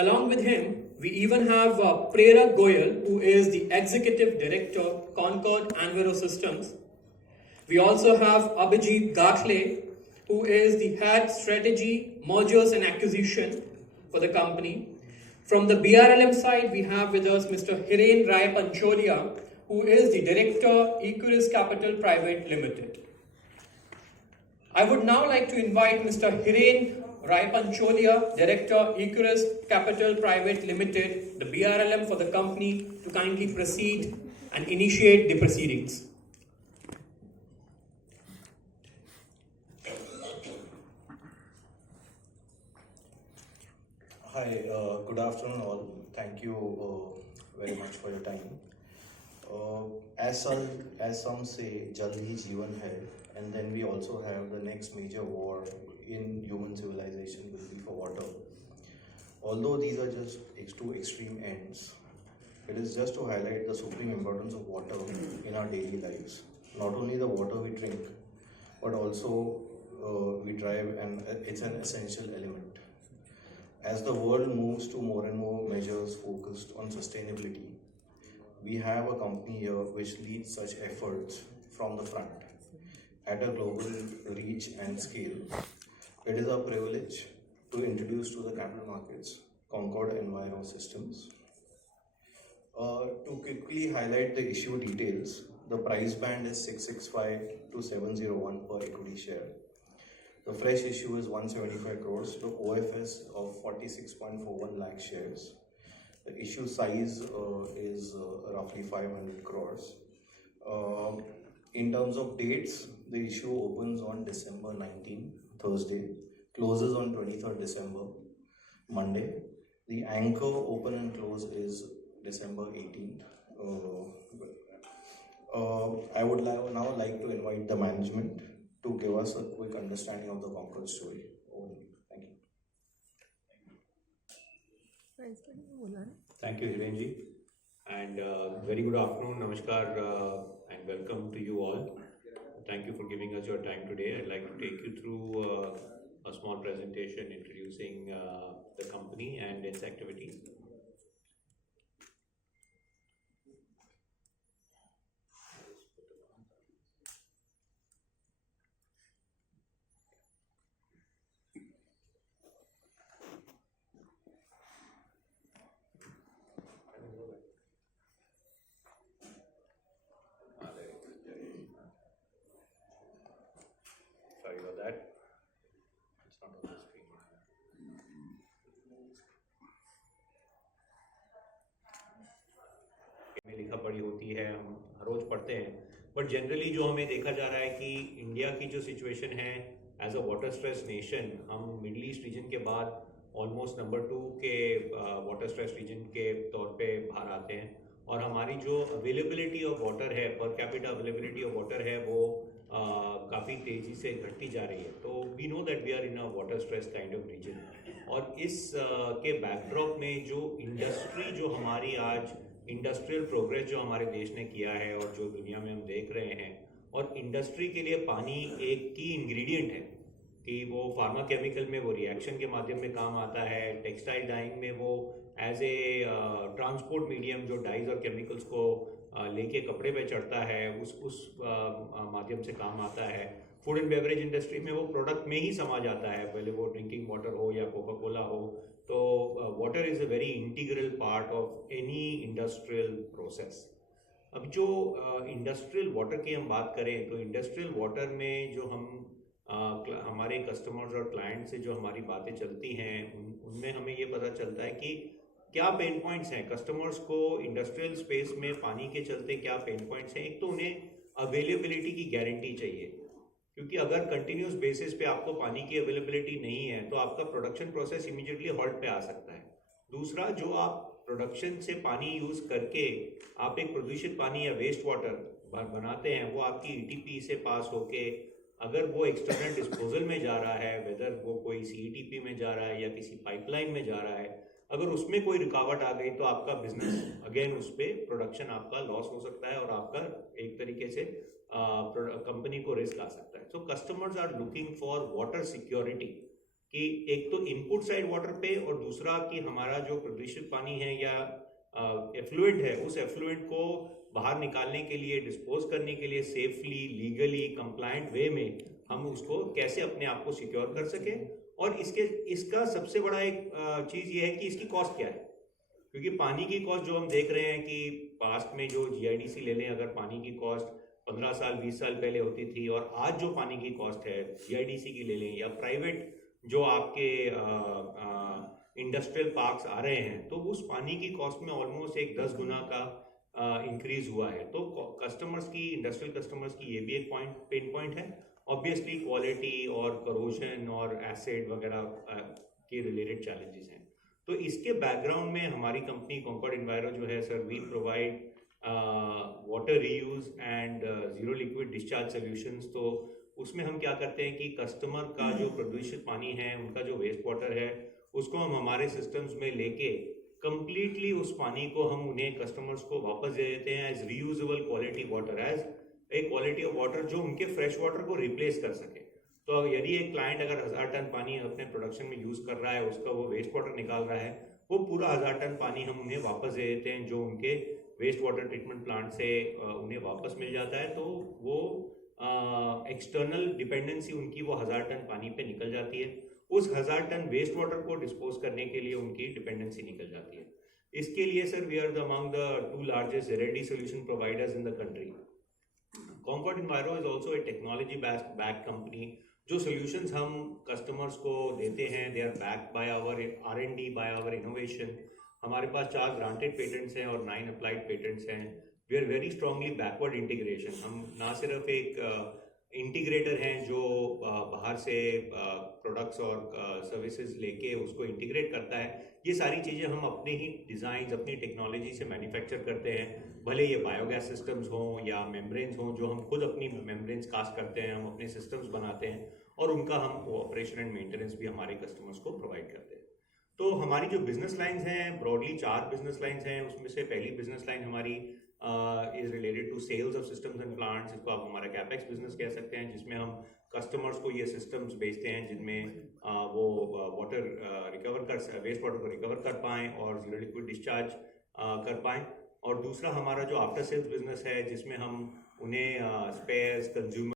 Along with him, we even have Prerak Goyal, who is the Executive Director, Concord Anvero Systems. We also have Abhijit Gatle, who is the Head Strategy, Mergers and Acquisition for the company. From the BRLM side, we have with us Mr. Hiren Rai Pancholia, who is the Director, Equirus Capital Private Limited. I would now like to invite Mr. Hiren Rai Pancholia, Director, Equirus Capital Private Limited, the BRLM for the company, to kindly proceed and initiate the proceedings. Hi, good afternoon all. Thank you very much for your time. As some say, Jal hi Jeevan hai, and then we also have the next major war in human civilization will be for water. Although these are just two extreme ends, it is just to highlight the supreme importance of water in our daily lives. Not only the water we drink, but also we drive, and it's an essential element. As the world moves to more and more measures focused on sustainability, we have a company here which leads such efforts from the front at a global reach and scale. It is a privilege to introduce to the capital markets Concord Anvero Systems. To quickly highlight the issue details, the price band is 665 to 701 per equity share. The fresh issue is 175 crores, the OFS of 46.41 lakh shares. The issue size is roughly 500 crores. In terms of dates, the issue opens on December 19, Thursday, closes on 23rd December, Monday. The anchor open and close is December 18th. I would now like to invite the management to give us a quick understanding of the Concord story. Thank you. Thank you, Hirenji. And very good afternoon, namaskar, and welcome to you all. Thank you for giving us your time today. I'd like to take you through a small presentation introducing the company and its activities. Sorry about that. It's not on the screen. में लिखा पढ़ी होती है, हम हर रोज पढ़ते हैं, but generally जो हमें देखा जा रहा है कि इंडिया की जो सिचुएशन है as a water stress nation, हम मिडल ईस्ट रीजन के बाद ऑलमोस्ट नंबर 2 के वाटर स्ट्रेस रीजन के तौर पे बाहर आते हैं, और हमारी जो अवेलेबिलिटी ऑफ वाटर है, per capita availability of water है, वो काफ़ी तेज़ी से घटती जा रही है. तो we know that we are in a water stress kind of region, और इस के बैकड्रॉप में जो इंडस्ट्री, जो हमारी आज इंडस्ट्रियल प्रोग्रेस जो हमारे देश ने किया है और जो दुनिया में हम देख रहे हैं, और इंडस्ट्री के लिए पानी एक की इंग्रेडिएंट है कि वो फार्मा केमिकल में वो रिएक्शन के माध्यम में काम आता है, टेक्सटाइल डाइंग में वो एज ए ट्रांसपोर्ट मीडियम जो डाइज और केमिकल्स को लेके कपड़े पे चढ़ता है, उस माध्यम से काम आता है. फूड एंड बेवरेज इंडस्ट्री में वो प्रोडक्ट में ही समा जाता है, पहले वो ड्रिंकिंग वाटर हो या कोका कोला हो. तो water is a very integral part of any industrial process. अब जो इंडस्ट्रियल वाटर की हम बात करें, तो इंडस्ट्रियल वाटर में जो हम हमारे कस्टमर्स और क्लाइंट से जो हमारी बातें चलती हैं, उनमें हमें ये पता चलता है कि क्या पेन पॉइंट्स हैं कस्टमर्स को इंडस्ट्रियल स्पेस में पानी के चलते. क्या पेन पॉइंट्स हैं? एक तो उन्हें अवेलेबिलिटी की गारंटी चाहिए, क्योंकि अगर कंटिन्यूस बेसिस पे आपको पानी की अवेलेबिलिटी नहीं है तो आपका प्रोडक्शन प्रोसेस इमीडिएटली हॉल्ट पे आ सकता है. दूसरा, जो आप प्रोडक्शन से पानी यूज़ करके आप एक प्रदूषित पानी या वेस्ट वाटर बनाते हैं, वो आपकी ईटीपी से पास होके अगर वो एक्सटर्नल डिस्पोजल में जा रहा है, वेदर वो कोई सीईटीपी में जा रहा है या किसी पाइपलाइन में जा रहा है, अगर उसमें कोई रुकावट आ गई तो आपका बिजनेस अगेन उस पर प्रोडक्शन आपका लॉस हो सकता है और आपका एक तरीके से कंपनी को रिस्क आ सकता है. So customers are looking for water security कि एक तो इनपुट साइड वाटर पे और दूसरा कि हमारा जो प्रदूषित पानी है या एफ्लुएंट है उस एफ्लुएंट को बाहर निकालने के लिए, डिस्पोज करने के लिए सेफली, लीगली, कंप्लायंट वे में हम उसको कैसे अपने आप को सिक्योर कर सकें। और इसका सबसे बड़ा एक चीज़ ये है कि इसकी कॉस्ट क्या है, क्योंकि पानी की कॉस्ट जो हम देख रहे हैं कि पास्ट में जो GIDC ले लें, अगर पानी की कॉस्ट 15 साल 20 साल पहले होती थी और आज जो पानी की कॉस्ट है GIDC की ले लें या प्राइवेट जो आपके इंडस्ट्रियल पार्क्स आ रहे हैं, तो उस पानी की कॉस्ट में ऑलमोस्ट एक 10 गुना का इंक्रीज हुआ है। तो कस्टमर्स की, इंडस्ट्रियल कस्टमर्स की ये भी एक पेन पॉइंट है। ऑब्वियसली क्वालिटी और करोजन और एसिड वगैरह के रिलेटेड चैलेंजेस हैं। तो इसके बैकग्राउंड में हमारी कंपनी कॉन्कॉर्ड एनवायरो जो है sir, we provide water reuse and zero liquid discharge solutions. तो उसमें हम क्या करते हैं कि कस्टमर का जो प्रदूषित पानी है, उनका जो वेस्ट वाटर है, उसको हम हमारे सिस्टम्स में लेके कंप्लीटली उस पानी को हम उन्हें कस्टमर्स को वापस दे देते हैं as reusable quality water, as a quality of water जो उनके फ्रेश वाटर को रिप्लेस कर सके। तो यदि एक क्लाइंट अगर 1000 टन पानी अपने प्रोडक्शन में यूज कर रहा है, उसका वो वेस्ट वाटर निकाल रहा है, वो पूरा 1000 टन पानी हम उन्हें वापस दे देते हैं जो उनके वेस्ट वाटर ट्रीटमेंट प्लांट से उन्हें वापस मिल जाता है। तो वो एक्सटर्नल डिपेंडेंसी उनकी वो 1000 टन पानी पे निकल जाती है। उस 1000 टन वेस्ट वाटर को डिस्पोज करने के लिए उनकी डिपेंडेंसी निकल जाती है। इसके लिए sir we are among the 2 largest R&D solution providers in the country. Concord Enviro is also a technology backed company. जो solutions हम customers को देते हैं, they are backed by our R&D, by our innovation. हमारे पास 4 granted patents हैं और 9 applied patents हैं। We are very strongly backward integration. हम ना सिर्फ एक इंटीग्रेटर हैं जो बाहर से प्रोडक्ट्स और सर्विसेज लेके उसको इंटीग्रेट करता है, ये सारी चीज़ें हम अपने ही डिज़ाइन, अपनी टेक्नोलॉजी से मैन्युफैक्चर करते हैं। भले ये बायोगैस सिस्टम्स हों या मेम्ब्रेन्स हों, जो हम खुद अपनी मेम्ब्रेन्स कास्ट करते हैं, हम अपने सिस्टम्स बनाते हैं और उनका हम ऑपरेशन एंड मेंटेनेंस भी हमारे कस्टमर्स को प्रोवाइड करते हैं। तो हमारी जो बिजनेस लाइन्स हैं, ब्रॉडली 4 बिजनेस लाइन्स हैं। उसमें से पहली बिजनेस लाइन हमारी is related to sales of systems and plants, इसको आप हमारा कैपेक्स बिजनेस कह सकते हैं, जिसमें हम कस्टमर्स को ये सिस्टम्स बेचते हैं जिनमें वो वाटर रिकवर कर, वेस्ट वाटर को रिकवर कर पाएँ और जीरो लिक्विड डिस्चार्ज कर पाएँ। और दूसरा हमारा जो आफ्टर सेल्स बिजनेस है, जिसमें हम उन्हें स्पेयर्स, कंज्यूमर